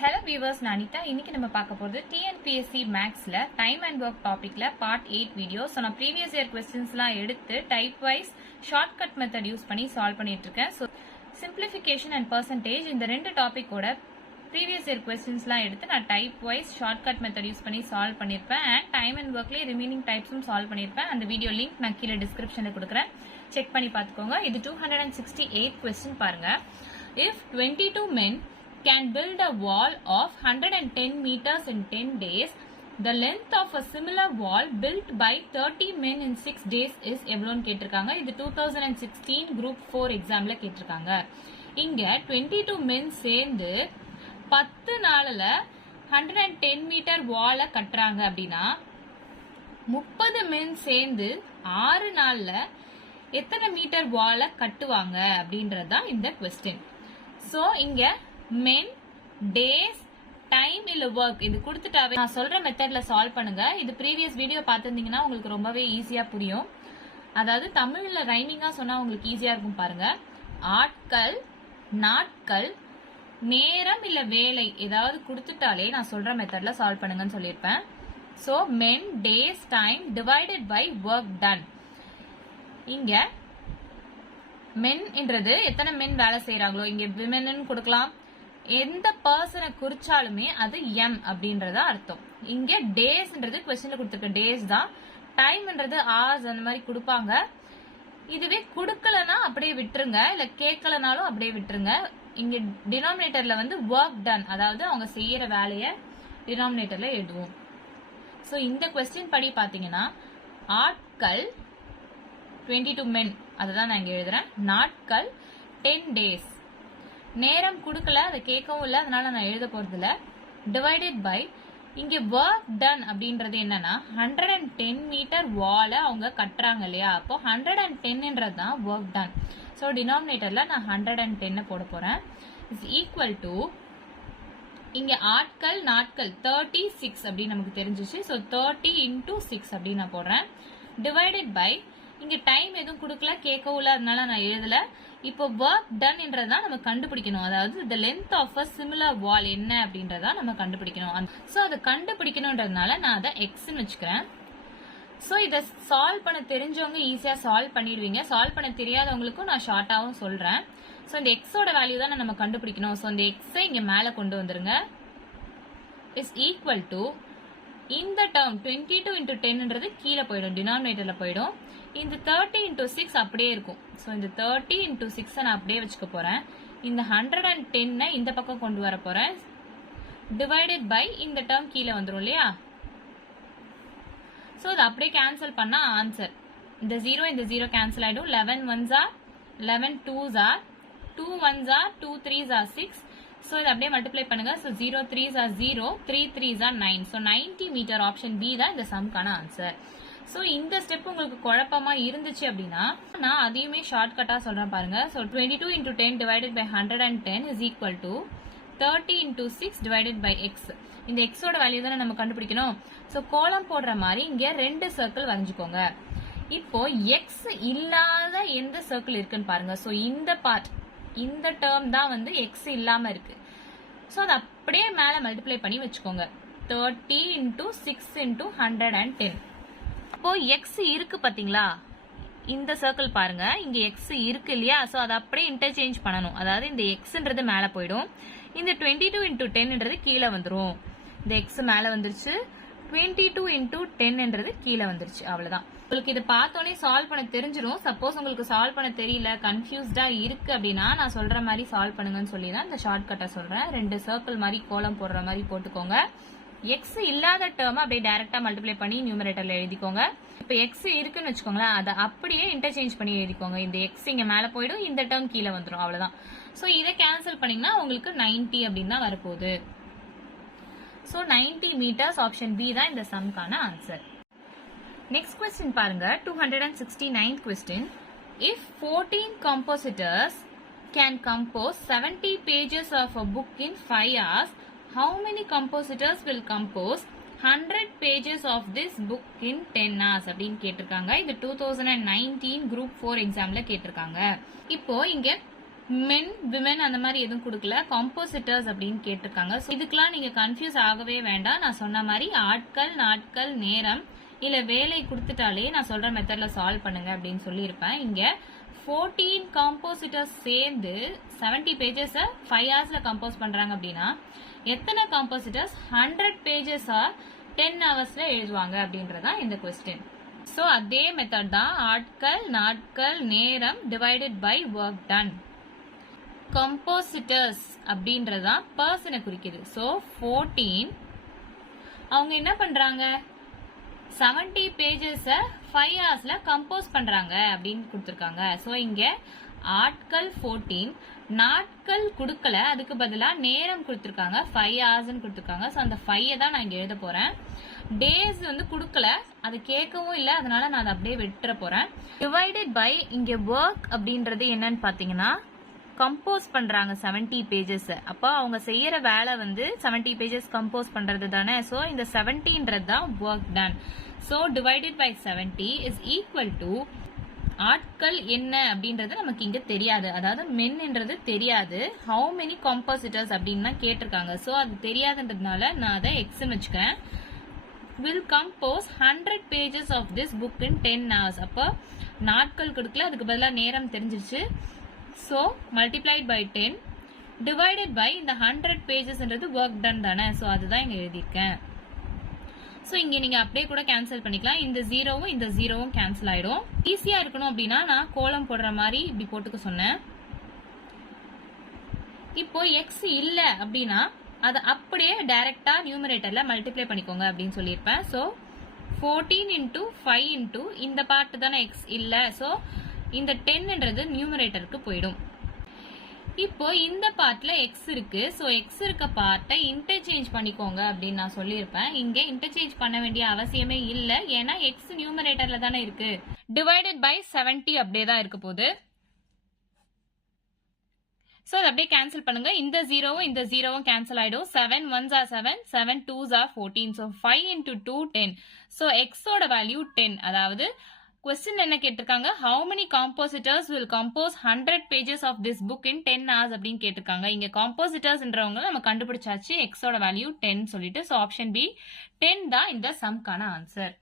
Hello viewers, Nanita. இன்னைக்கு நம்ம பார்க்க போறது TNPSC Maxல டைம் அண்ட் ஒர்க் டாபிக்ல பார்ட் 8 வீடியோ. சோ நான் previous year questions-லாம் எடுத்து type wise shortcut method use பண்ணி சால்வ் பண்ணிட்டு இருக்கேன். சோ simplification and percentage இந்த ரெண்டு டாபிக்கோட previous year questions-லாம் எடுத்து நான் type wise shortcut method use பண்ணி சால்வ் பண்ணிருப்பேன். and டைம் அண்ட் ஒர்க்ல ரிமைனிங் டைப்ஸும் சால்வ் பண்ணிருப்பேன். அந்த வீடியோ லிங்க் நான் கீழ டிஸ்கிரிப்ஷன்ல கொடுக்கிறேன். செக் பண்ணி பாத்துக்கோங்க. இது 268 question பாருங்க. If 22 men can build a wall of 110 meters in 10 days, the length of a similar wall built by 30 men in 6 days is எவ்வளோன்னு கேட்டிருக்காங்க. இது 2016 group 4 examல கேட்டிருக்காங்க. இங்க 22 men சேர்ந்து 10 நாள்ல 110 மீட்டர் வாலை கட்டுறாங்க அப்படின்னா 30 men சேர்ந்து 6 நாள்ல எத்தனை மீட்டர் வாலை கட்டுவாங்க அப்படின்றதுதான் இந்த கொஸ்டின். சோ இங்க men, days, time இல்ல work இது கொடுத்துட்டாவே நான் சொல்ற மெத்தட்ல சால்வ் பண்ணுங்க. இது ப்ரீவியஸ் வீடியோ பார்த்திருந்தீங்கன்னா உங்களுக்கு ரொம்பவே ஈஸியா புரியும். அதாவது தமிழ்ல ரைமிங்கா சொன்னா உங்களுக்கு ஈஸியா இருக்கும் பாருங்க. ஆட்கள், நாட்கள், நேரம் இல்ல வேலை ஏதாவது கொடுத்துட்டாலே நான் சொல்ற மெத்தட்ல சால்வ் பண்ணுங்கன்னு சொல்லியிருப்பேன். So men, days, time divided by work done. இங்க men என்றது எத்தனை men வேலை செய்யறாங்களோ இங்க women கொடுக்கலாம். எந்த பர்சனை குறிச்சாலுமே அது m அப்படின்றத அர்த்தம். இங்க டேஸ்ன்றது क्वेश्चनல கொடுத்திருக்க டேஸ் தான். டைம்ன்றது hours அந்த மாதிரி கொடுப்பாங்க. இதுவே கொடுக்கலனா அப்படியே விட்டுருங்க, இல்ல கேட்கலனாலும் அப்படியே விட்டுருங்க. இங்க டினாமினேட்டர்ல வந்து ஒர்க் டன் அதாவது அவங்க செய்யற வேலைய டினாமினேட்டர்ல எழுதுவோம். சோ இந்த क्वेश्चन படி பாத்தீங்கன்னா ஆட்கள் 22 men அதுதான் நான் இங்க எழுதுறேன். நாட்கள் 10 days. நேரம் கொடுக்கல, அதை கேட்கவும் இல்லை, அதனால நான் எழுத போறது இல்ல. டிவைடட் பை இங்க ஒர்க் டன் அப்படின்றது என்னன்னா 110 மீட்டர் வால அவங்க கட்டுறாங்க இல்லையா, அப்போ 110ன்றது தான் ஒர்க் டன். ஸோ டினாமினேட்டர்ல நான் 110 போட போறேன். இஸ் ஈக்குவல் டு இங்க ஆட்கள் நாட்கள் 36 அப்படின்னு நமக்கு தெரிஞ்சிச்சு. ஸோ 30 into 6 அப்படின்னு நான் போடுறேன். டிவைடட் பை இங்க டைம் எதுவும் கொடுக்கல, கேட்கவும் இல்லை, அதனால நான் எழுதல. இப்போ ஒர்க் டன் என்றதான் நம்ம கண்டுபிடிக்கணும். அதாவது the length of a similar wall என்ன அப்படின்றதா நம்ம கண்டுபிடிக்கணும். சோ அதை கண்டுபிடிக்கணும்ன்றதுனால நான் அதை எக்ஸ்ன்னு வச்சுக்கிறேன். சோ இதை சால்வ் பண்ண தெரிஞ்சவங்க ஈஸியா சால்வ் பண்ணிடுவீங்க. சால்வ் பண்ண தெரியாதவங்களுக்கும் நான் ஷார்ட்டாவும் சொல்றேன். சோ இந்த எக்ஸோட வேல்யூ தான் நம்ம கண்டுபிடிக்கணும். சோ இந்த எக்ஸை இங்க மேல கொண்டு வந்துருங்க. இஸ் ஈக்குவல் டு இந்த டேர்ம் 22 into 10ன்றது கீழே போயிடும், டினாமினேட்டர்ல போயிடும். இந்த 30 into 6 அப்படியே இருக்கும். சோ இந்த 30 into 6 நான் அப்படியே வச்சுக்க போறேன். இந்த 110 இந்த பக்கம் கொண்டு வர போறேன். டிவைடட் பை இந்த டேர்ம் கீழே வந்துரும் இல்லையா. சோ இது அப்படியே கேன்சல் பண்ணா ஆன்சர் இந்த 0 இந்த 0 கேன்சல் ஆயிடும். 11 1s are 11 2s are 2 1s are 2 3s are 6. So இதை அப்படியே மல்டிப்ளை பண்ணுங்க. So 0 3s are 0 3 3s are 9. So 90 metre option B தான் இந்த சம்க்கான ஆன்சர். சோ இந்த ஸ்டெப் உங்களுக்கு குழப்பமா இருந்துச்சு அப்படின்னா நான் அதையுமே ஷார்ட்கட்டா சொல்றேன் பாருங்க. So 22 into 10 divided by 110 is equal to 30 into 6 divided by x. இந்த x ஓட வேல்யூ தானே நம்ம கண்டுபிடிக்கணும். சோ கோலம் போடுற மாதிரி இங்க ரெண்டு சர்க்கிள் வரைஞ்சுக்கோங்க. இப்போ x இல்லாத எந்த சர்க்கிள் இருக்குன்னு பாருங்க. சோ இந்த பார்ட் இந்த டேர்ம் தான் வந்து x இல்லாம இருக்கு. சோ அதை அப்படியே மேல மல்டிப்ளை பண்ணி வச்சுக்கோங்க. 30 into 6 into 110. இப்போ x இருக்கு பாத்தீங்களா, இந்த சர்க்கிள் பாருங்க, இங்க x இருக்கு இல்லையா. சோ அதை அப்படியே இன்டர்சேஞ்ச் பண்ணணும். அதாவது இந்த xன்றது மேல போயிடும், இந்த 22 into 10ன்றது கீழே வந்துரும். இந்த x மேல வந்துருச்சு, 22 into 10ன்றது கீழே வந்துருச்சு. அவ்வளவுதான். உங்களுக்கு இது பார்த்தோன்னே சால்வ் பண்ண தெரிஞ்சிடும். சப்போஸ் உங்களுக்கு சால்வ் பண்ண தெரியல, கன்ஃபியூஸ்டா இருக்கு அப்படின்னா நான் சொல்ற மாதிரி சால்வ் பண்ணுங்கன்னு சொல்லி தான் இந்த ஷார்ட் கட்டை சொல்றேன். ரெண்டு சர்க்கிள் மாதிரி கோலம் போடுற மாதிரி போட்டுக்கோங்க. எக்ஸ் இல்லாத டேர்ம் அப்படியே டைரக்டா மல்டிப்ளை பண்ணி நியூமரேட்டர்ல எழுதிக்கோங்க. இப்ப எக்ஸ் இருக்குன்னு வச்சுக்கோங்களேன், அதை அப்படியே இன்டர்சேஞ்ச் பண்ணி எழுதிக்கோங்க. இந்த எக்ஸ் இங்க மேல போயிடும், இந்த டேர்ம் கீழே வந்துடும். அவ்வளவுதான். சோ இதை கேன்சல் பண்ணீங்கன்னா உங்களுக்கு 90 அப்படின்னு தான் வரப்போகுது. சோ 90 மீட்டர்ஸ் ஆப்ஷன் பி தான் இந்த சம்க்கான ஆன்சர். நெக்ஸ்ட் கொஸ்டின் பாருங்க. 269th question. If 14 compositors can compose 70 pages of a book in 5 hours, how many compositors will compose 100 pages of this book in 10 hours அப்படின்னு கேட்டிருக்காங்க. இது 2019 group 4 examல கேட்டிருக்காங்க. இப்போ இங்க மென் விமென் அந்த மாதிரி எதுவும் கொடுக்கல, காம்போசிட்டர்ஸ் அப்படின்னு கேட்டிருக்காங்க. ஸோ இதுக்கெல்லாம் நீங்க கன்ஃபியூஸ் ஆகவே வேண்டாம். நான் சொன்ன மாதிரி ஆட்கள், நாட்கள், நேரம் இல்ல வேலை கொடுத்துட்டாலே நான் சொல்ற மெத்தட்ல சால்வ் பண்ணுங்க அப்படின்னு சொல்லியிருப்பேன். இங்க 14 காம்போசிட்டர்ஸ் சேர்ந்து 70 பேஜஸ் 5 ஹவர்ஸ்ல கம்போஸ் பண்றாங்க அப்படின்னா எத்தனை காம்போசிட்டர்ஸ் 100 பேஜஸ் 10 ஹவர்ஸ்ல எழுதுவாங்க அப்படின்றதான் இந்த கொஸ்டின். ஸோ அதே மெத்தட் தான், ஆட்கள், நாட்கள், நேரம் டிவைடட் பை ஒர்க் டன். கம்போசிட்டர்ஸ் அப்படின்றதான் பர்சனை குறிக்குது. ஸோ 14 அவங்க என்ன பண்றாங்க, 70 பேஜஸ் 5 ஹவர்ஸ்ல கம்போஸ் பண்றாங்க அப்படின்னு கொடுத்துருக்காங்க. ஸோ இங்க ஆட்கள் 14, நாட்கள் கொடுக்கல, அதுக்கு பதிலா நேரம் கொடுத்துருக்காங்க, 5 ஹவர்ஸ் கொடுத்துருக்காங்க. ஸோ அந்த 5 தான் நான் இங்க எழுத போறேன். டேஸ் வந்து கொடுக்கல, அது கேட்கவும் இல்லை, அதனால நான் அதை அப்படியே விட்டுற போறேன். டிவைடட் பை இங்க ஒர்க் அப்படின்றது என்னன்னு பாத்தீங்கன்னா கம்போஸ் பண்றாங்க 70 பேஜஸ். அப்போ அவங்க செய்யற வேலை வந்து 70 பேஜஸ் கம்போஸ் பண்றது தானே. ஸோ இந்த 70ன்றது தான் work done. So divided by 70 is equal to ஆட்கள் என்ன அப்படின்றது நமக்கு இங்க தெரியாது, அதாவது மென்ன்றது தெரியாது. ஹவு மெனி காம்போசிட்டர்ஸ் அப்படின்னு கேட்டிருக்காங்க. ஸோ அது தெரியாதுன்றதுனால நான் அதை எக்ஸ்ன்னு வச்சுக்கிறேன். will compose 100 pages of this book in 10 hours. அப்போ நாட்கள் கொடுக்கல, அதுக்கு பதிலாக நேரம் தெரிஞ்சிருச்சு. So multiplied by 10 divided by இந்த 100 pagesன்றது work done தானே. ஸோ அதுதான் இங்க எழுதியிருக்கேன். ஸோ இங்க நீங்க அப்படியே கூட கேன்சல் பண்ணிக்கலாம். இந்த ஜீரோவும் இந்த ஜீரோவும் கேன்சல் ஆயிடும். ஈஸியா இருக்கணும் அப்படின்னா நான் கோலம் போடுற மாதிரி இப்படி போட்டுக்க சொன்னேன். இப்போ எக்ஸ் இல்ல அப்படின்னா அதை அப்படியே டைரக்டா நியூமரேட்டர்ல மல்டிப்ளை பண்ணிக்கோங்க அப்படின்னு சொல்லியிருப்பேன். ஸோ 14 into 5 into இந்த பார்ட் தானே எக்ஸ் இல்ல. ஸோ இந்த 10ன்றது நியூமரேட்டருக்கு போயிடும். இப்போ இந்த பார்ட்ல எக்ஸ் இருக்கு. ஸோ எக்ஸ் இருக்க பார்ட்டை இன்டர்சேஞ்ச் பண்ணிக்கோங்க அப்படின்னு நான் சொல்லியிருப்பேன். இங்க இன்டர்சேஞ்ச் பண்ண வேண்டிய அவசியமே இல்லை, ஏன்னா எக்ஸ் நியூமரேட்டர்ல தானே இருக்கு. டிவைடட் பை 70 அப்படியே தான் இருக்க போகுது. ஸோ அதை அப்படியே கேன்சல் பண்ணுங்க. இந்த ஜீரோவும் இந்த ஜீரோவும் கேன்சல் ஆயிடும். 7 1s are 7, 7 2s are 14. So 5 into 2 10. So எக்ஸோட வேல்யூ 10. அதாவது கொஸ்டின் என்ன கேட்டிருக்காங்க, how many compositors will compose 100 pages of this book in 10 hours அப்படின்னு கேட்டிருக்காங்க. இங்க காம்போசிட்டர்ஸ்ன்றவங்க நம்ம கண்டுபிடிச்சாச்சு, எக்ஸோட வேல்யூ 10 சொல்லிட்டு. ஸோ ஆப்ஷன் பி 10 தான் இந்த சம்கான ஆன்சர்.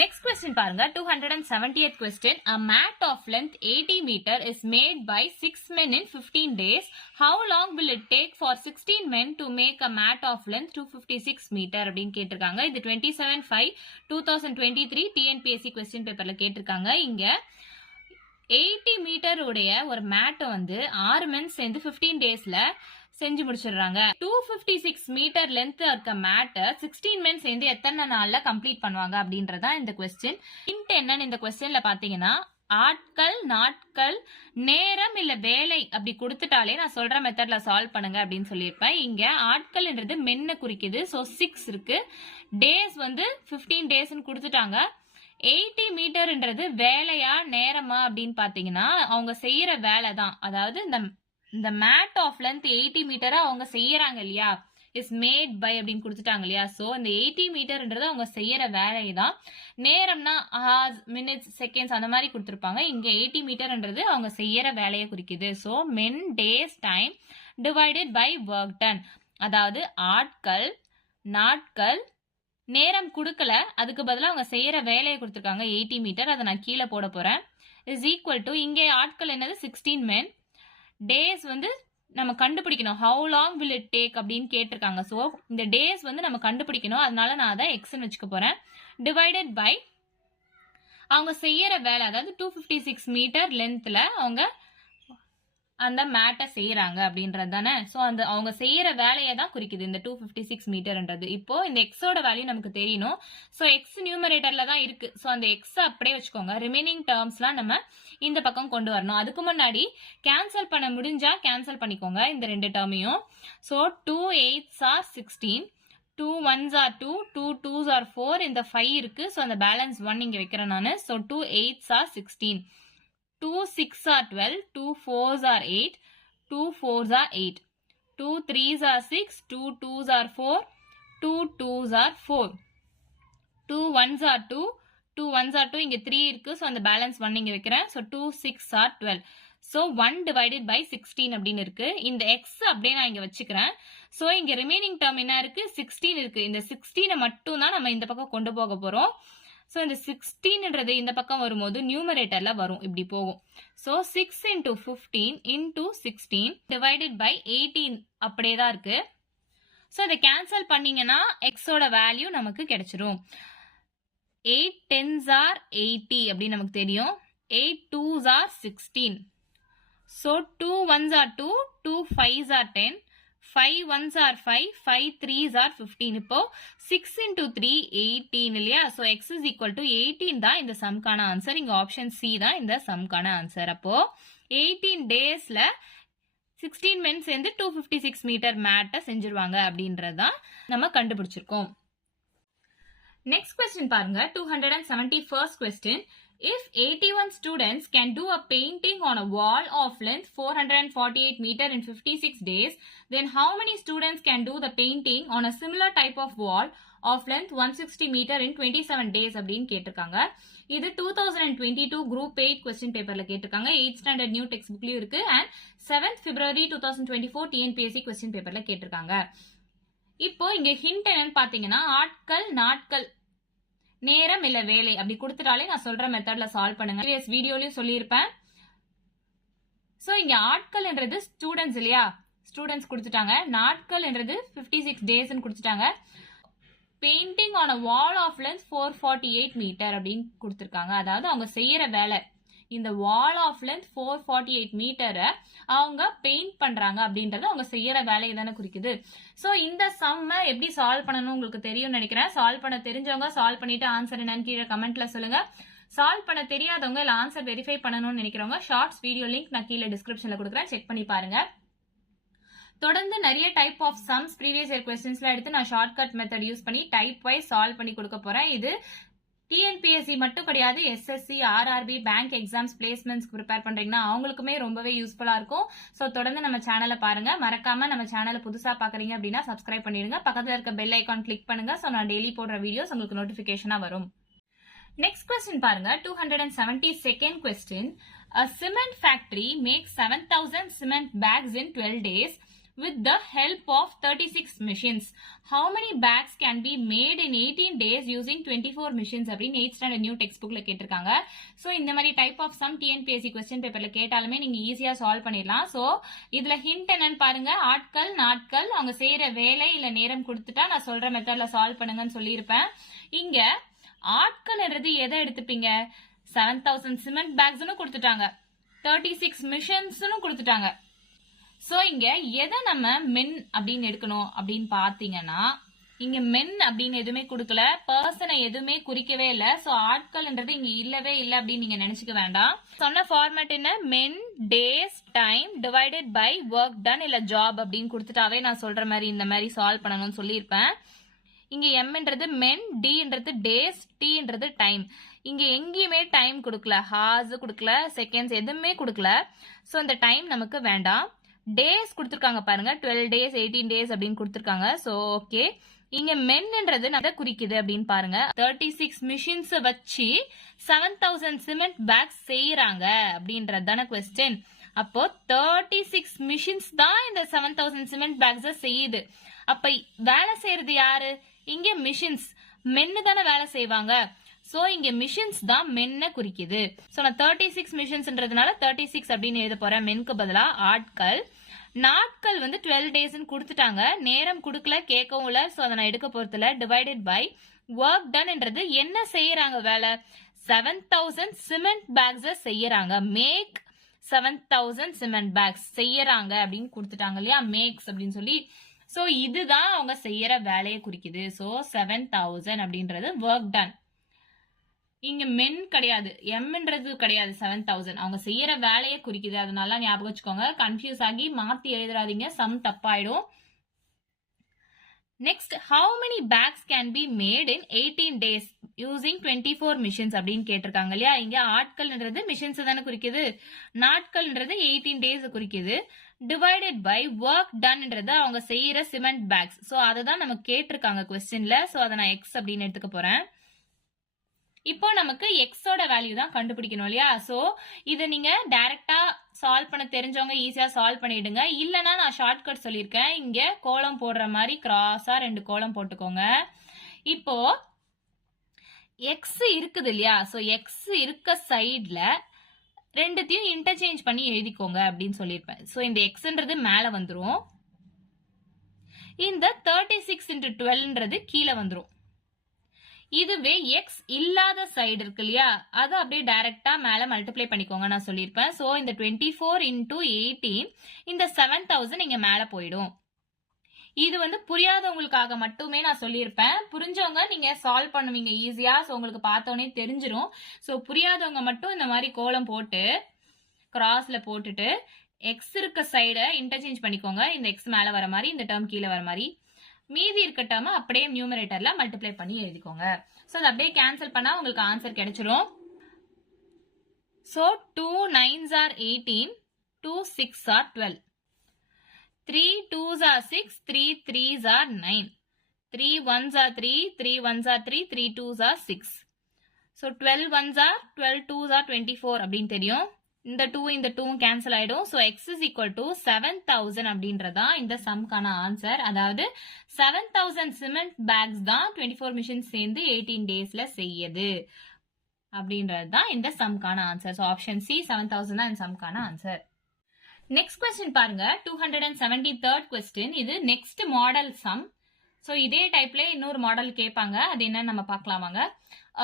Next question பாருங்க, 270th question. A mat of length 80 meter is made by 6 men in 15 days. How long will it take for 16 men to make a mat of length 256 meter அப்படின்னு கேட்டிருக்காங்க. இது 27/5/2023 TNPSC question paperல கேட்டிருக்காங்க. இங்க 80 metre உடைய ஒரு மேட்டை வந்து 6 men சேர்ந்து 15 டேஸ்ல செஞ்சு முடிச்சிடுறாங்க. 256 மீட்டர் லென்த் இருக்க மேட்டை 16 men சேர்ந்து எத்தனை நாள்ல கம்ப்ளீட் பண்ணுவாங்க அப்படின்றதா இந்த கொஸ்டின். ஹிண்ட் என்னன்னு இந்த கொஸ்டின்ல பாத்தீங்கன்னா, ஆட்கள், நாட்கள், நேரம் இல்ல வேலை அப்படி கொடுத்துட்டாலே நான் சொல்ற மெத்தட்ல சால்வ் பண்ணுங்க அப்படின்னு சொல்லியிருப்பேன். இங்க ஆட்கள்ன்றது மென்ன குறிக்குது. ஸோ 6 இருக்கு. டேஸ் வந்து 15 டேஸ்ன்னு கொடுத்துட்டாங்க. 80 மீட்டர்ன்றது வேலையா நேரமா அப்படின்னு பாத்தீங்கன்னா அவங்க செய்யற வேலை தான். அதாவது இந்த மேட் ஆஃப் லென்த் 80 மீட்டரை அவங்க செய்யறாங்க இல்லையா, இஸ் மேட் பை அப்படின்னு கொடுத்துட்டாங்க இல்லையா. ஸோ இந்த 80 மீட்டர்ன்றது அவங்க செய்யற வேலை தான். நேரம்னா ஹார்ஸ், மினிட்ஸ், செகண்ட்ஸ் அந்த மாதிரி கொடுத்துருப்பாங்க. இங்க 80 மீட்டர்ன்றது அவங்க செய்யற வேலையை குறிக்குது. So men days time divided by work done. அதாவது ஆட்கள், நாட்கள், நேரம் கொடுக்கல, அதுக்கு பதிலாக அவங்க செய்யற வேலையை கொடுத்துருக்காங்க 80 மீட்டர். அதை நான் கீழே போட போறேன். இஸ் ஈக்குவல் டு இங்கே ஆட்கள் என்னது 16 men. டேஸ் வந்து நம்ம கண்டுபிடிக்கணும், how long will it take அப்படின்னு கேட்டிருக்காங்க. ஸோ இந்த டேஸ் வந்து நம்ம கண்டுபிடிக்கணும், அதனால நான் அதை எக்ஸ்ன்னு வச்சுக்க போறேன். டிவைடட் பை அவங்க செய்யற வேலை, அதாவது 256 மீட்டர் லென்த்ல அவங்க அந்த மேட்டை செய்யறாங்க அப்படின்றது தானே. ஸோ அந்த அவங்க செய்யற வேலையை தான் குறிக்குது இந்த 256 மீட்டர்ன்றது. இப்போ இந்த எக்ஸோட வேல்யூ நமக்கு தெரியணும். ஸோ எக்ஸ் நியூமரேட்டர்ல தான் இருக்கு. ஸோ அந்த எக்ஸ் அப்படியே வச்சுக்கோங்க. ரிமைனிங் டேர்ம்ஸ்லாம் நம்ம இந்த பக்கம் கொண்டு வரணும். அதுக்கு முன்னாடி கேன்சல் பண்ண முடிஞ்சா கேன்சல் பண்ணிக்கோங்க இந்த ரெண்டு டேர்மையும். So 2 8s are 16, 2 1s are 2, 2 2s are 4, இந்த 5 இருக்கு. ஸோ அந்த பேலன்ஸ் 1 இங்க வைக்கிறேன் நான். So 2 8s are 16, 2 6 are 12, 2 4s are 8, 2 4s are 8, 2 3s are 6, 2 2s are 4, 2 2s are 4, 2 1s are 2, 2 1s are 2, இங்க 3 இருக்கு. ஸோ அந்த பேலன்ஸ் 1 இங்க வைக்கிறேன். So 2 6 are 12. So 1 divided by 16 அப்படின்னு இருக்கு. இந்த எக்ஸ் அப்படியே நான் இங்க வச்சுக்கிறேன். ஸோ இங்க ரிமைனிங் டேர்ம் என்ன இருக்கு, 16 இருக்கு. இந்த 16 மட்டும் தான் நம்ம இந்த பக்கம் கொண்டு போக போறோம். ஸோ இந்த 16ன்றது இந்த பக்கம் வரும்போது நியூமரேட்டர்ல வரும், இப்படி போகும். So 6 into 15 into 16 divided by 18 அப்படியே தான் இருக்கு. ஸோ இதை கேன்சல் பண்ணீங்கன்னா எக்ஸோட வேல்யூ நமக்கு கிடைச்சிரும். 8 10s are 80 அப்படின்னு நமக்கு தெரியும். 8 2s are 16. So 2 1s are 2, 2 5s are 10, 5 1s are 5, 5 3s are 15. இப்போ 6 into 3 18 இல்லையா? So x is equal to 18 தான் இந்த சம்கான ஆன்சர். இங்க ஆப்ஷன் சி தான் இந்த சம்கான ஆன்சர். அப்போ 18 டேஸ்ல 16 men சேர்ந்து 256 மீட்டர் மேட்டை செஞ்சிருவாங்க அப்படின்றதான் நம்ம கண்டுபிடிச்சிருக்கோம். நெக்ஸ்ட் கொஸ்டின் பாருங்க, 271st question. If 81 students can do a painting on a wall of length 448 meter in 56 days, then how many students can do the painting on a similar type of wall of length 160 meter in 27 days அப்படின்னு கேட்டிருக்காங்க. இது 2022 group 8 question paperல கேட்டிருக்காங்க. 8th standard new textbookலயும் இருக்கு and 7th February 2024 TNPSC question paperல கேட்டிருக்காங்க. இப்போ இங்க hint என்னன்னு பாத்தீங்கன்னா, ஆட்கள் நாட்கள் நேரம் இல்ல வேலை அப்படி கொடுத்துட்டாலே நான் சொல்ற மெத்தட்ல சால்வ் பண்ணுங்க. ப்ரீவியஸ் வீடியோலயும் சொல்லியிருப்பேன். சோ இங்க ஆட்கள் என்றது ஸ்டூடெண்ட்ஸ் இல்லையா, ஸ்டூடெண்ட்ஸ் கொடுத்துட்டாங்க. நாட்கள் என்றது 56 டேஸ் கொடுத்துட்டாங்க. Painting on a wall of length 448 metre அப்படின்னு கொடுத்துருக்காங்க. அதாவது அவங்க செய்யற வேலை, இந்த வால் ஆஃப் லென்த் 448 மீட்டரை அவங்க பெயிண்ட் பண்றாங்க அப்படின்றது அவங்க செய்யற வேலையை தானே குறிக்குது. சோ இந்த சம்மை எப்படி சால்வ் பண்ணணும் உங்களுக்கு தெரியும்னு நினைக்கிறேன். சால்வ் பண்ண தெரிஞ்சவங்க சால்வ் பண்ணிட்டு ஆன்சர் என்னன்னு கீழே கமெண்ட்ல சொல்லுங்க. சால்வ் பண்ண தெரியாதவங்க இல்ல ஆன்சர் வெரிஃபை பண்ணணும்னு நினைக்கிறவங்க ஷார்ட்ஸ் வீடியோ லிங்க் நான் கீழே டிஸ்கிரிப்ஷன்ல கொடுக்குறேன், செக் பண்ணி பாருங்க. தொடர்ந்து நிறைய type of sums previous year கொஸ்டின்ஸ்ல எடுத்து நான் ஷார்ட்கட் மெத்தட் யூஸ் பண்ணி டைப் வைஸ் சால்வ் பண்ணி கொடுக்க போறேன். இது டிஎன்பிஎஸ்சி மட்டும் கிடையாது, எஸ்எஸ்சி ஆர்ஆர்பி பேங்க் எக்ஸாம்ஸ் பிளேஸ்மெண்ட்ஸ்க்கு ப்ரிப்பேர் பண்றீங்கன்னா அவங்களுக்குமே ரொம்பவே யூஸ்ஃபுல்லா இருக்கும். சோ தொடர்ந்து நம்ம சேனலை பாருங்க. மறக்காம நம்ம சேனலை புதுசா பாக்குறீங்க அப்படின்னா சப்ஸ்கிரைப் பண்ணிடுங்க. பக்கத்துல இருக்க பெல் ஐகான் கிளிக் பண்ணுங்க. சோ நான் டெய்லி போடுற வீடியோஸ் உங்களுக்கு நோட்டிபிகேஷனா வரும். நெக்ஸ்ட் கொஸ்டின் பாருங்க, 272nd question. A cement factory makes 7,000 cement bags in 12 days with the help of 36 machines. How many bags can be made in 18 days using 24 machines அப்படின்னு 8th standard new textbookல கேட்டிருக்காங்க. So இந்த மாதிரி type of some TNPSC question பேப்பர்ல கேட்டாலுமே நீங்க ஈஸியா solve பண்ணிடலாம். So இதுல ஹிண்ட் என்னன்னு பாருங்க, ஆட்கள் நாட்கள் அவங்க செய்யற வேலை இல்ல நேரம் கொடுத்துட்டா நான் சொல்ற மெத்தட்ல சால்வ் பண்ணுங்கன்னு சொல்லியிருப்பேன். இங்க ஆட்கள்ன்றது எதை எடுத்துப்பீங்க, 7,000 சிமெண்ட் பேக்ஸ்னு கொடுத்துட்டாங்க, 36 மிஷின்ஸ்னு கொடுத்துட்டாங்க. சோ இங்க எதை நம்ம மென் அப்படின்னு எடுக்கணும் அப்படின்னு பாத்தீங்கன்னா, இங்க மென் அப்படின்னு எதுவுமே கொடுக்கல, பர்சனை எதுவுமே குறிக்கவே இல்ல. சோ ஆட்கள்ன்றது இங்க இல்லவே இல்ல அப்படின்னு நீங்க நினைச்சுக்க வேண்டாம். சொன்ன ஃபார்மேட் என்ன, men days time divided by work done இல்ல ஜாப் அப்படின்னு கொடுத்துட்டாவே நான் சொல்ற மாதிரி இந்த மாதிரி சால்வ் பண்ணணும்னு சொல்லியிருப்பேன். இங்க எம்ன்றது மென், டின்றது டேஸ், டின்றது டைம். இங்க எங்கேயுமே டைம் கொடுக்கல, ஹார்ஸ் கொடுக்கல, செகண்ட்ஸ் எதுவுமே கொடுக்கல. சோ இந்த டைம் நமக்கு வேண்டாம். டேஸ் கொடுத்துருக்காங்க பாருங்க, 12 டேஸ் 18 டேஸ் அப்படின்னு கொடுத்துருக்காங்க. சோ ஓகே, இங்க மென்ன்றது எதை குறிக்குது அப்படின்னு பாருங்க, 36 மிஷின்ஸ் வச்சு 7,000 சிமெண்ட் பேக்ஸ் செய்யறாங்க அப்படின்றது தானே கொஸ்டின். அப்போ 36 மிஷின்ஸ் தான் இந்த 7,000 சிமெண்ட் பேக்ஸ் செய்யுது. அப்ப வேலை செய்யறது யாரு, இங்க மிஷின்ஸ், மென்னு தானே வேலை செய்வாங்க. சோ இங்க மிஷின்ஸ் தான் மென்ன குறிக்குது. சோ நான் 36 மிஷின்ஸ்ன்றதுனால 36 அப்படின்னு எழுத போறேன், மென்க்கு பதிலா ஆட்கள். நாட்கள் வந்து 12 டேஸ் கொடுத்துட்டாங்க, நேரம் கொடுக்கல, கேட்கவும் இல்ல. சோ அதை நான் எடுக்க போறதுல டிவைடட் பை ஒர்க் டன்ன்றது என்ன செய்யறாங்க வேலை, 7,000 சிமெண்ட் பேக்ஸ் செய்யறாங்க. மேக் 7,000 சிமெண்ட் பேக்ஸ் செய்யறாங்க அப்படின்னு கொடுத்துட்டாங்க இல்லையா, மேக்ஸ் அப்படின்னு சொல்லி. சோ இதுதான் அவங்க செய்யற வேலையை குறிக்குது. சோ 7,000 அப்படின்றது ஒர்க் டன். இங்க மென் கிடையாது, எம்ன்றது கிடையாது, 7,000 அவங்க செய்யற வேலையை குறிக்குது. அதனால ஞாபகம் வச்சுக்கோங்க, கன்ஃபியூஸ் ஆகி மாத்தி எழுதுறாதீங்க, சம் தப்பாயிடும். Next, how many bags can be made in 18 days using 24 machines அப்படின்னு கேட்டிருக்காங்க இல்லையா. இங்க ஆட்கள்ன்றது மிஷின்ஸ் தானே குறிக்குது, நாட்கள்ன்றது 18 டேஸ் குறிக்குது, டிவைடட் பை ஒர்க் டன்ன்றது அவங்க செய்யற சிமெண்ட் பேக்ஸ். சோ அதை தான் நம்ம கேட்டிருக்காங்க கொஸ்டின்ல. சோ அதை நான் எக்ஸ் அப்படின்னு எடுத்துக்க போறேன். இப்போ நமக்கு எக்ஸோட வேல்யூ தான் கண்டுபிடிக்கணும் இல்லையா? சோ இதை நீங்க டைரக்டா சால்வ் பண்ண தெரிஞ்சவங்க ஈஸியா சால்வ் பண்ணிடுங்க. இல்லைன்னா நான் ஷார்ட்கட் சொல்லியிருக்கேன், இங்க கோலம் போடுற மாதிரி கிராஸா 2 கோலம் போட்டுக்கோங்க. இப்போ எக்ஸ் இருக்குது இல்லையா? சோ எக்ஸ் இருக்க சைட்ல ரெண்டுத்தையும் இன்டர்சேஞ்ச் பண்ணி எழுதிக்கோங்க அப்படின்னு சொல்லியிருப்பேன். சோ இந்த எக்ஸ்ன்றது மேல வந்துரும், இந்த 36 into 12ன்றது கீழே வந்துரும். இதுவே எக்ஸ் இல்லாத சைடு இருக்கு இல்லையா, அதை அப்படியே டைரக்டா மேல மல்டிப்ளை பண்ணிக்கோங்க நான் சொல்லியிருப்பேன். சோ இந்த 24 into 18 இந்த 7000 இங்க மேல போயிடும். இது வந்து புரியாதவங்களுக்காக மட்டுமே நான் சொல்லியிருப்பேன். புரிஞ்சவங்க நீங்க சால்வ் பண்ணுவீங்க ஈஸியா. சோ உங்களுக்கு பார்த்தோன்னே தெரிஞ்சிரும். சோ புரியாதவங்க மட்டும் இந்த மாதிரி கோலம் போட்டு கிராஸ்ல போட்டுட்டு எக்ஸ் இருக்க சைடை இன்டர்சேஞ்ச் பண்ணிக்கோங்க. இந்த எக்ஸ் மேல வர மாதிரி, இந்த டேர்ம் கீழே வர மாதிரி. மீதி இருக்க டேர்ம் அப்படியே நியூமரேட்டர்ல மல்டிப்ளை பண்ணி எழுதிக்கோங்க. சோ அதை அப்படியே கேன்சல் பண்ணா உங்களுக்கு ஆன்சர் கிடைச்சிரும். So 2 9s are 18, 2 6 are 12, 3 2s are 6, 3 3s are 9, 3 1s are 3, 3 1s are 3, 3 2s are 6. So 12 1s are 12, 2s are 24 அப்படின்னு தெரியும். இந்த 2 இந்த 2 கேன்சல் ஆயிடும். So x is equal to 7000 அப்படின்றதா இந்த சம்கான ஆன்சர். அதாவது 7000 சிமெண்ட் பேக்ஸ் தான் 24 மிஷின் சேர்ந்து 18 டேஸ்ல செய்யுது அப்படின்றது தான் இந்த சம்கான ஆன்சர். ஸோ ஆப்ஷன் சி 7000 தான் இந்த சம்கான ஆன்சர். நெக்ஸ்ட் கொஸ்டின் பாருங்க, 273rd கொஸ்டின். இது நெக்ஸ்ட் மாடல் சம். ஸோ இதே டைப்ல இன்னொரு மாடல் கேட்பாங்க, அது என்னன்னு நம்ம பார்க்கலாம் வாங்க.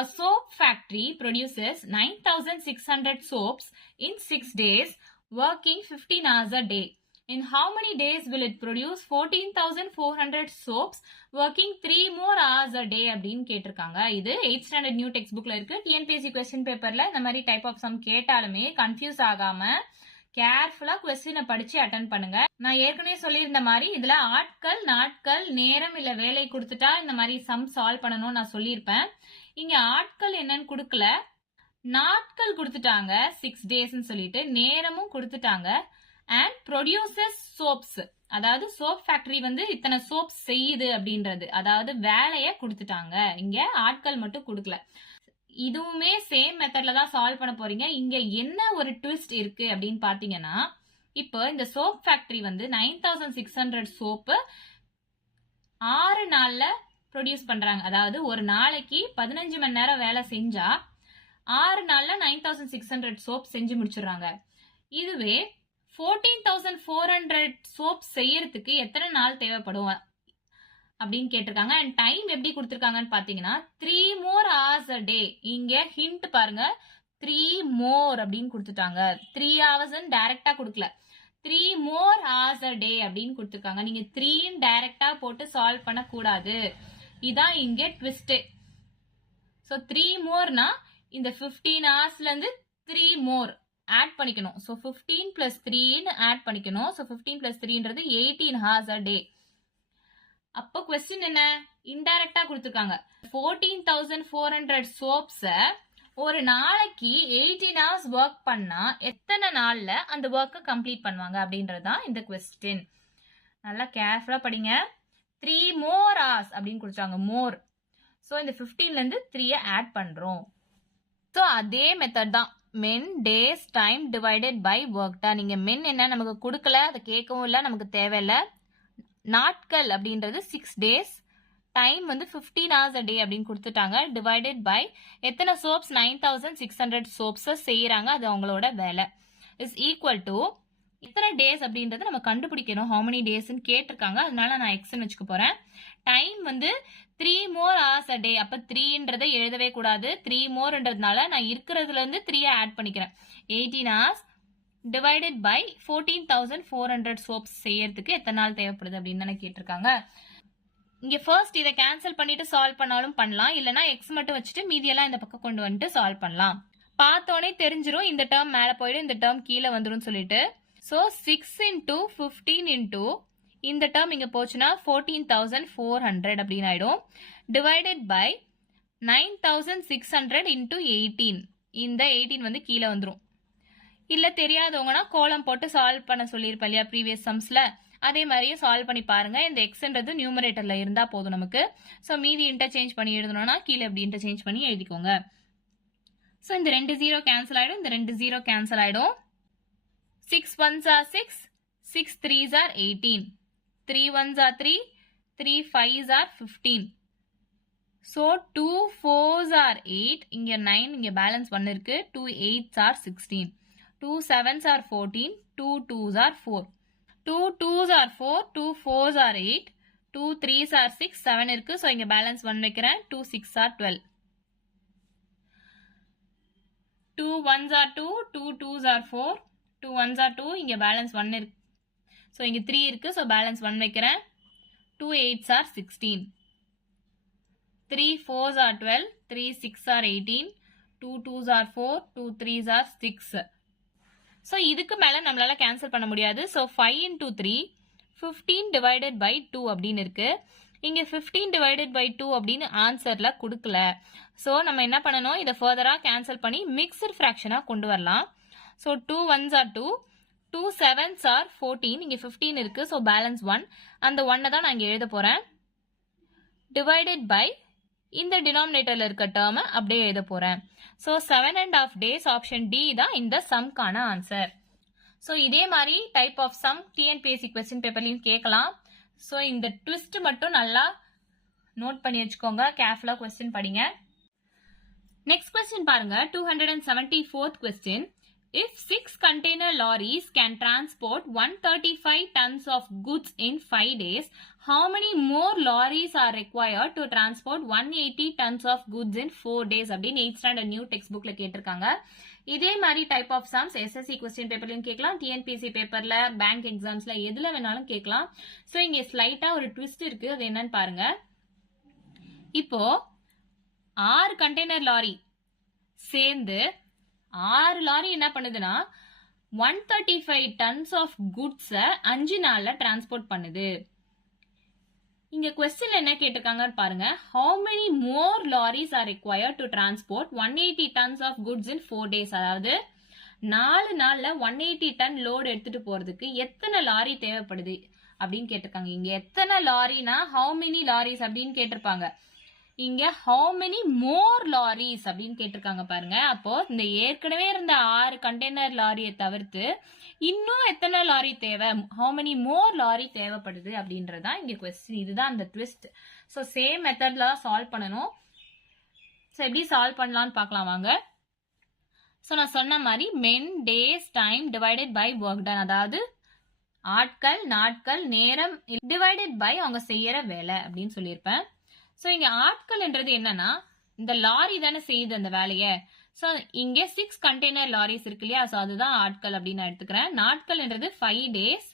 A soap factory produces 9,600 soaps in 6 days, working 15 hours a day. In how many days will it produce 14,400 soaps, working 3 more hours a day அப்படின்னு கேட்டிருக்காங்க. இது 8th standard நியூ டெக்ஸ்ட் புக்ல இருக்கு. டிஎன்பிஎஸ்சி கொஸ்டின் பேப்பர்ல இந்த மாதிரி டைப் ஆஃப் சம் கேட்டாலுமே confuse ஆகாம கேர்ஃபுல்லா கொஸ்டினை படிச்சு அட்டன் பண்ணுங்க. நான் ஏற்கனவே சொல்லியிருந்த மாதிரி இதுல ஆட்கள், நாட்கள், நேரம் இல்ல வேலை கொடுத்துட்டா இந்த மாதிரி சம் சால்வ் பண்ணணும் நான் சொல்லியிருப்பேன். இங்க ஆட்கள் என்னன்னு கொடுக்கல, நாட்கள் கொடுத்துட்டாங்க 6 டேஸ்ன்னு சொல்லிட்டு, நேரமும் கொடுத்துட்டாங்க. அண்ட் ப்ரொடியூசஸ் சோப்ஸ், அதாவது சோப் ஃபேக்டரி வந்து இத்தனை சோப்ஸ் செய்யுது அப்படின்றது, அதாவது வேலையை கொடுத்துட்டாங்க. இங்க ஆட்கள் மட்டும் கொடுக்கல. இதுவுமே சேம் மெத்தட்ல தான் சால்வ் பண்ண போறீங்க. இங்க என்ன ஒரு ட்விஸ்ட் இருக்கு அப்படின்னு பாத்தீங்கன்னா, இப்போ இந்த சோப் ஃபேக்டரி வந்து 9600 சோப்பு 6 நாள்ல ப்ரொடியூஸ் பண்றாங்க. அதாவது ஒரு நாளைக்கு 15 மணி நேரம் வேலை செஞ்சா 6 நாள்ல 9600 சோப் செஞ்சு முடிச்சிடுறாங்க. இதுவே 14400 சோப் செய்யறதுக்கு எத்தனை நாள் தேவைப்படும் அப்படின்னு கேட்டிருக்காங்க. அண்ட் டைம் எப்படி கொடுத்திருக்காங்கன்னு பாத்தீங்கன்னா 3 more hours a day. இங்க ஹிண்ட் பாருங்க, 3 more அப்படின்னு கொடுத்துட்டாங்க. 3 hours டைரக்டா கொடுக்கல, 3 more hours a day அப்படின்னு கொடுத்திருக்காங்க. நீங்க 3 டைரக்டா போட்டு சால்வ் பண்ண கூடாது, இதான் இங்க ட்விஸ்ட். சோ 3 மோர்னா இந்த 15 ஹவர்ஸ்ல இருந்து 3 மோர் ஆட் பண்ணிக்கணும். சோ 15 plus 3 ஆட் பண்ணிக்கணும். So 15 plus 3ன்றது 18 hours a day. அப்போ क्वेश्चन என்ன, இன்டைரக்டா கொடுத்திருக்காங்க. 14400 சோப்ஸ ஒரு நாளைக்கு 18 hours ஒர்க் பண்ணா எத்தனை நாள்ல அந்த ஒர்க்கை கம்ப்ளீட் பண்ணுவாங்க அப்படின்றதுதான் இந்த क्वेश्चन. நல்லா கேர்ஃபுல்லா படிங்க. 3 more hours அப்படின்னு கொடுத்தாங்க, மோர். சோ இந்த 15ல இருந்து 3 ஆட் பண்றோம். சோ அதே மெத்தட் தான், men days time divided by work done. நீங்க மென் என்ன நமக்கு கொடுக்கல, அதை கேட்கவும் இல்லை, நமக்கு தேவையில்ல. நாட்கள் அப்படின்றது 6 டேஸ், டைம் வந்து 15 hours a day அப்படின்னு கொடுத்துட்டாங்க. டிவைடட் பை எத்தனை சோப்ஸ், 9600 சோப்ஸ் செய்யறாங்க, அது அவங்களோட வேலை. இஸ் ஈக்குவல் டு எத்தனை டேஸ் அப்படின்றத நம்ம கண்டுபிடிக்கணும். ஹவு மெனி டேஸ்ன்னு கேட்டிருக்காங்க, அதனால நான் எக்ஸ்ன்னு வச்சுக்க போறேன். டைம் வந்து 3 more hours a day. அப்ப 3ன்றதை எழுதவே கூடாது, 3 moreன்றதுனால நான் இருக்கிறதுல இருந்து 3 ஆட் பண்ணிக்கிறேன். 18 hours டிவைடட் பை 14400 சோப்ஸ் செய்யறதுக்கு எத்தனை நாள் தேவைப்படுது அப்படின்னு தானே கேட்டிருக்காங்க. இங்க ஃபர்ஸ்ட் இதை கேன்சல் பண்ணிட்டு சால்வ் பண்ணாலும் பண்ணலாம், இல்லைன்னா எக்ஸ் மட்டும் வச்சுட்டு மீதியெல்லாம் இந்த பக்கம் கொண்டு வந்துட்டு சால்வ் பண்ணலாம். பார்த்தோன்னே தெரிஞ்சிரும் இந்த டேர்ம் மேல போயிடும், இந்த டேர்ம் கீழே வந்துடும் சொல்லிட்டு. ஸோ 6 into 15 into இந்த டேர்ம் இங்க போச்சுன்னா 14400 அப்படின்னு ஆயிடும். டிவைடட் பை 9600 into 18, இந்த 18 வந்து கீழே வந்துடும். இல்ல தெரியாதவங்கன்னா கோலம் போட்டு சால்வ் பண்ண சொல்லியிருப்பேன் இல்லையா ப்ரீவியஸ் சம்ஸ்ல, அதே மாதிரியே சால்வ் பண்ணி பாருங்க. இந்த எக்ஸ்ன்றது நியூமரேட்டர்ல இருந்தா போதும் நமக்கு. ஸோ மீதி இன்டர்சேஞ்ச் பண்ணி எழுதணும்னா கீழே எப்படி இன்டர்சேஞ்ச் பண்ணி எழுதிக்கோங்க. ஸோ இந்த 2 0 கேன்சல் ஆயிடும், இந்த 2 0 கேன்சல் ஆயிடும். 6 1s are 6, 6 3s are 18, 3 1s are 3, 3 5s are 15. So 2 4s are 8, இங்க 9, இங்க பேலன்ஸ் 1 இருக்கு. 2 8s are 16, 2 7s are 14, 2 2s are 4, 2 2s are 4, 2 4s are 8, 2 3s are 6, 7 இருக்கு. ஸோ இங்க பேலன்ஸ் 1 வைக்கிறேன். 2 6 are 12, 2 1s are 2, 2 2s are 4, 2 1s are 2, இங்க balance 1 இருக்கு. So இங்க 3 இருக்கு. ஸோ பேலன்ஸ் 1 வைக்கிறேன். 2 8s are 16, 3 4s are 12, 3 6 are 18, 2 2s are 4, 2 3s are 6. So இதுக்கு மேல நம்மளால கேன்சல் பண்ண முடியாது. ஸோ 5 into 3, 15 divided by 2 அப்படின்னு இருக்கு. இங்க 15 divided by 2 அப்படின்னு ஆன்சர்ல கொடுக்கல. ஸோ நம்ம என்ன பண்ணணும், இதை ஃபர்தரா கேன்சல் பண்ணி மிக்சர் ஃப்ராக்ஷனா கொண்டு வரலாம். So 2 1s are 2, 2 7s are 14, இங்க 15 இருக்கு. ஸோ பேலன்ஸ் 1, அந்த 1 தான் நான் இங்க எழுத போறேன். டிவைடட் பை இந்த டினாமினேட்டர்ல இருக்க டேர்மை அப்படியே எழுத போறேன். ஸோ 7.5 days ஆப்ஷன் டி தான் இந்த சம்கான ஆன்சர். ஸோ இதே மாதிரி type of some TNPSC question பேப்பர்லையும் கேட்கலாம். ஸோ இந்த ட்விஸ்ட் மட்டும் நல்லா நோட் பண்ணி வச்சுக்கோங்க, கேர்ஃபுல்லா கொஸ்டின் படிங்க. நெக்ஸ்ட் கொஸ்டின் பாருங்க, 274th question. If 6 container lorries can transport 135 tons of goods in 5 days, how many more lorries are required to transport 180 tons of goods in 4 days? அப்படின்னு 8th standard new textbookல கேட்டிருக்காங்க. இதே மாதிரி type of sums SSC question பேப்பர்லயும் கேட்கலாம், TNPSC பேப்பர்ல, bank எக்ஸாம்ஸ்ல எதுல வேணாலும் கேட்கலாம். ஸோ இங்க ஸ்லைட்டா ஒரு ட்விஸ்ட் இருக்கு, அது என்னன்னு பாருங்க. இப்போ 6 கண்டெய்னர் லாரி சேர்ந்து 6 லாரி என்ன பண்ணுதுன்னா 135 tons of goods 5 நாள்ல டிரான்ஸ்போர்ட் பண்ணுது. இங்க क्वेश्चन என்ன கேட்டிருக்காங்கன்னு பாருங்க. How many more lorries are required to transport 180 tons of goods in 4 days? அதாவது 4 நாள்ல 180 டன் லோடு எடுத்துட்டு போறதுக்கு எத்தனை லாரி தேவைப்படுது அப்படின்னு கேட்டிருக்காங்க. இங்க எத்தனை லாரினா how many lorries அப்படின்னு கேட்டிருப்பாங்க. இங்க how many more lorries அப்படின்னு கேட்டிருக்காங்க பாருங்க. அப்போ இந்த ஏற்கனவே இருந்த 6 கண்டெய்னர் லாரியை தவிர்த்து இன்னும் எத்தனை லாரி தேவை, how many more லாரி தேவைப்படுது அப்படின்றதா இங்க கொஸ்டின். இதுதான் அந்த ட்விஸ்ட். ஸோ சேம் மெத்தட்ல சால்வ் பண்ணணும். ஸோ எப்படி சால்வ் பண்ணலாம்னு பார்க்கலாம் வாங்க. ஸோ நான் சொன்ன மாதிரி men days time divided by work done, அதாவது ஆட்கள் நாட்கள் நேரம் டிவைடட் பை அவங்க செய்யற வேலை அப்படின்னு சொல்லியிருப்பேன். ஸோ இங்க ஆட்கள்ன்றது என்னன்னா இந்த லாரி தானே செய்யுது அந்த வேலையை. ஸோ இங்க 6 கண்டெய்னர் லாரிஸ் இருக்கு இல்லையா, ஸோ அதுதான் ஆட்கள் அப்படின்னு நான் எடுத்துக்கிறேன். நாட்கள்ன்றது 5 days,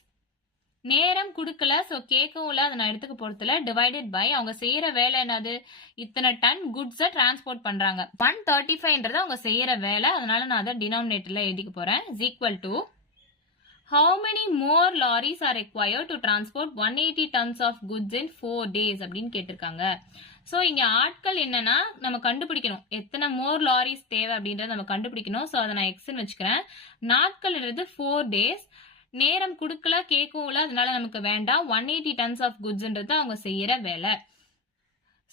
நேரம் கொடுக்கல, ஸோ கேட்கவும் இல்லை, அதை நான் எடுத்துக்க போறதுல. டிவைடட் பை அவங்க செய்யற வேலை என்னது, இத்தனை டன் குட்ஸை டிரான்ஸ்போர்ட் பண்றாங்க. 135ன்றது அவங்க செய்யற வேலை, அதனால நான் அதை டினாமினேட்டர்ல எழுதிக்க போறேன். Is equal to how many more lorries are required to transport 180 tons of goods in 4 days அப்படின்னு கேட்டிருக்காங்க. ஸோ இங்க ஆட்கள் என்னன்னா நம்ம கண்டுபிடிக்கணும் எத்தனை மோர் லாரிஸ் தேவை அப்படின்றத நம்ம கண்டுபிடிக்கணும். ஸோ அதை நான் எக்ஸ்ன்னு வச்சுக்கிறேன். நாட்கள்ன்றது 4 days, நேரம் கொடுக்கல கேட்கவும் இல்லை, அதனால நமக்கு வேண்டாம். 180 tons of goodsன்றது அவங்க செய்யற வேலை.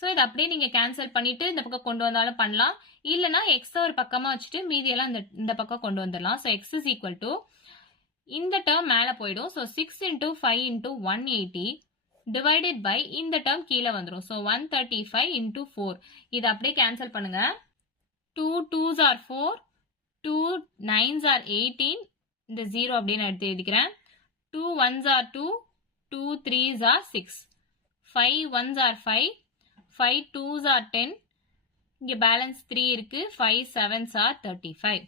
ஸோ இதை அப்படியே நீங்க கேன்சல் பண்ணிட்டு இந்த பக்கம் கொண்டு வந்தாலும் பண்ணலாம், இல்லைன்னா எக்ஸ் ஒரு பக்கமா வச்சுட்டு மீதியெல்லாம் இந்த பக்கம் கொண்டு வந்துடலாம். So x is equal to இந்த டேர்ம் மேல போயிடும். So 6 into 5 into 180 divided by இந்த டேர்ம் கீழே வந்துடும். ஸோ 135 into 4 இதை அப்படியே கேன்சல் பண்ணுங்க. 2 2s are 4, 2 9s are 18, இந்த 0 அப்படின்னு எடுத்து எழுதிக்கிறேன். 2 1s are 2, 2 3s are 6, 5 1s are 5, 5 2s are 10, இங்க பேலன்ஸ் 3 இருக்கு. 5 7s are 35.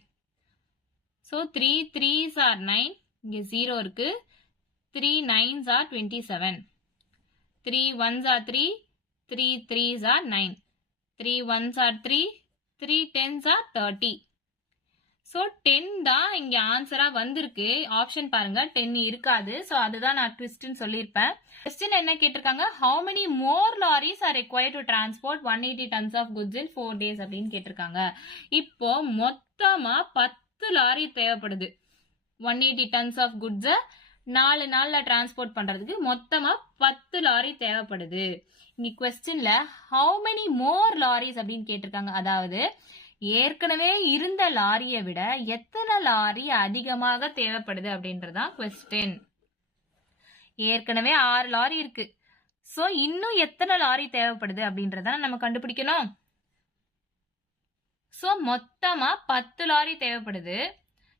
So 3 3s are 9, இங்க 0 இருக்கு. 3 9s are 27, 3 1s are 3, 3 3s are 9, 3 1s are 3, 3 10s are 30. So 10 தான் இங்க ஆன்சரா வந்திருக்கு. ஆப்ஷன் பாருங்க 10 இருக்காது. ஸோ அதுதான் நான் ட்விஸ்ட்னு சொல்லியிருப்பேன். கொஸ்டின் என்ன கேட்டிருக்காங்க, how many more lorries are required to transport 180 tons of goods in 4 days அப்படின்னு கேட்டிருக்காங்க. இப்போ மொத்தமா 10 லாரி தேவைப்படுது 180 tons of goods 4 நாள்ல டிரான்ஸ்போர்ட் பண்றதுக்கு மொத்தமா 10 லாரி தேவைப்படுது. இங்க கொஸ்டின்ல how many more lorries அப்படின்னு கேட்டிருக்காங்க. அதாவது ஏற்கனவே இருந்த லாரியை விட எத்தனை லாரி அதிகமாக தேவைப்படுது அப்படின்றதான் கொஸ்டின். ஏற்கனவே 6 லாரி இருக்கு. சோ இன்னும் எத்தனை லாரி தேவைப்படுது அப்படின்றத நம்ம கண்டுபிடிக்கணும். சோ மொத்தமா 10 லாரி தேவைப்படுது.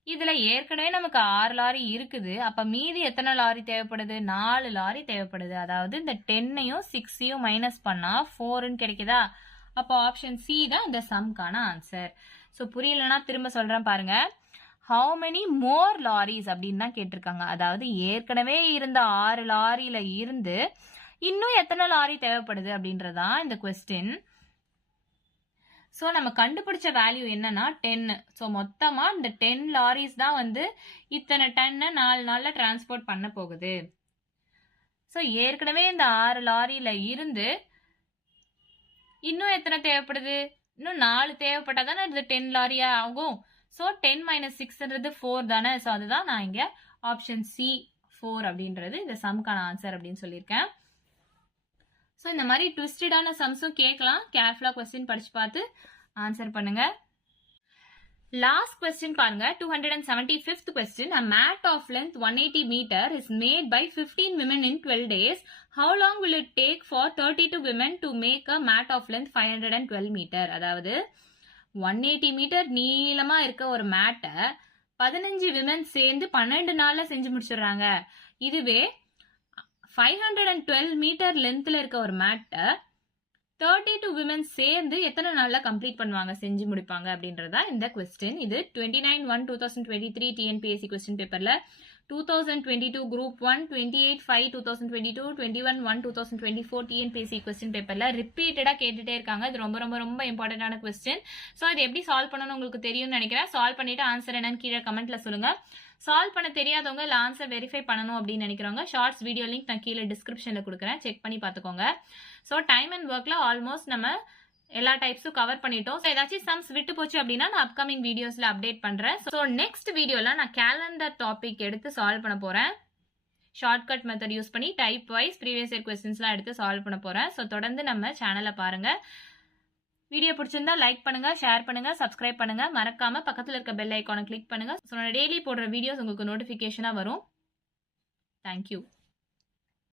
இதுல ஏற்கனவே நமக்கு 6 லாரி இருக்குது. அப்ப மீதி எத்தனை லாரி தேவைப்படுது? 4 லாரி தேவைப்படுது. அதாவது இந்த 10ஐயும் 6ஐயும் மைனஸ் பண்ணா 4ன்னு கிடைக்குதா? அப்போ ஆப்ஷன் சி தான் இந்த சம்கான ஆன்சர். ஸோ புரியலன்னா திரும்ப சொல்றேன் பாருங்க. ஹவு மெனி மோர் லாரிஸ் அப்படின்னு தான் கேட்டிருக்காங்க. அதாவது ஏற்கனவே இருந்த 6 லாரியில இருந்து இன்னும் எத்தனை லாரி தேவைப்படுது அப்படின்றதான் இந்த கொஸ்டின். ஸோ நம்ம கண்டுபிடிச்ச வேல்யூ என்னன்னா 10. ஸோ மொத்தமா இந்த 10 லாரிஸ் தான் வந்து இத்தனை டன்னை 4 நாள்ல டிரான்ஸ்போர்ட் பண்ண போகுது. ஸோ ஏற்கனவே இந்த 6 லாரியில இருந்து இன்னும் எத்தனை தேவைப்படுது? இன்னும் 4 தேவைப்பட்டா தானே இது 10 லாரியா ஆகும். ஸோ 10 மைனஸ் 6ன்றது 4 தானே. ஸோ அதுதான் நான் இங்க ஆப்ஷன் சி 4 அப்படின்றது இந்த சம்கான ஆன்சர் அப்படின்னு சொல்லியிருக்கேன். ஸோ இந்த மாதிரி ட்விஸ்டடான சம்ஸும் கேட்கலாம். கேர்ஃபுல்லா கொஸ்டின் படிச்சு பார்த்து ஆன்சர் பண்ணுங்க. லாஸ்ட் கொஸ்டின் பாருங்க. 275th question. A mat of length 180 meter is made by 15 women in 12 days. How long will it take for 32 women to make a mat of length 512 meter? அதாவது 180 metre நீளமா இருக்க ஒரு மேட்டை 15 women சேர்ந்து 12 நாள்ல செஞ்சு முடிச்சிடுறாங்க. இதுவே 512 மீட்டர் லென்த்ல இருக்க ஒரு மேட்டை 32 விமன் சேர்ந்து எத்தனை நாள்ல கம்ப்ளீட் பண்ணுவாங்க, செஞ்சு முடிப்பாங்க அப்படின்றதா இந்த கொஸ்டின். இது 29/1/2023 டிஎன்பிஎஸ்சி கொஸ்டின் பேப்பர்ல 2022 குரூப் 1, 28/5/2022, 21/1/2024 டிஎன்பிஎஸ்சி கொஸ்டின் பேப்பர்ல ரிப்பீட்டடா கேட்டுட்டே இருக்காங்க. இது ரொம்ப ரொம்ப ரொம்ப இம்பார்ட்டன்டான கொஸ்டின். ஸோ இது எப்படி சால்வ் பண்ணணும் உங்களுக்கு தெரியும்னு நினைக்கிறேன். சால்வ் பண்ணிட்டு ஆன்சர் என்னன்னு கீழே கமெண்ட்ல சொல்லுங்க. சால்வ் பண்ண தெரியாதவங்க இல்ல ஆன்சர் வெரிஃபை பண்ணணும் அப்படின்னு நினைக்கிறவங்க ஷார்ட்ஸ் வீடியோ லிங்க் நான் கீழே டிஸ்கிரிப்ஷன்ல கொடுக்குறேன், செக் பண்ணி பார்த்துக்கோங்க. ஸோ டைம் அண்ட் ஒர்க்ல ஆல்மோஸ்ட் நம்ம எல்லா டைப்ஸும் கவர் பண்ணிட்டோம். ஸோ ஏதாச்சும் சம்ஸ் விட்டு போச்சு அப்படின்னா நான் அப்கமிங் வீடியோஸ்ல அப்டேட் பண்றேன். ஸோ நெக்ஸ்ட் வீடியோல நான் கேலண்டர் டாபிக் எடுத்து சால்வ் பண்ண போறேன். ஷார்ட்கட் மெத்தட் யூஸ் பண்ணி டைப் வைஸ் ப்ரீவியஸ் இயர் கொஸ்டின்ஸ்லாம் எடுத்து சால்வ் பண்ண போறேன். ஸோ தொடர்ந்து நம்ம சேனலை பாருங்க. வீடியோ பிடிச்சிருந்தா லைக் பண்ணுங்க, ஷேர் பண்ணுங்க, சப்ஸ்கிரைப் பண்ணுங்க. மறக்காம பக்கத்துல இருக்க பெல் ஐக்கானை கிளிக் பண்ணுங்க. ஸோ நான் டெய்லி போடுற வீடியோஸ் உங்களுக்கு நோட்டிபிகேஷனா வரும். தேங்க்யூ.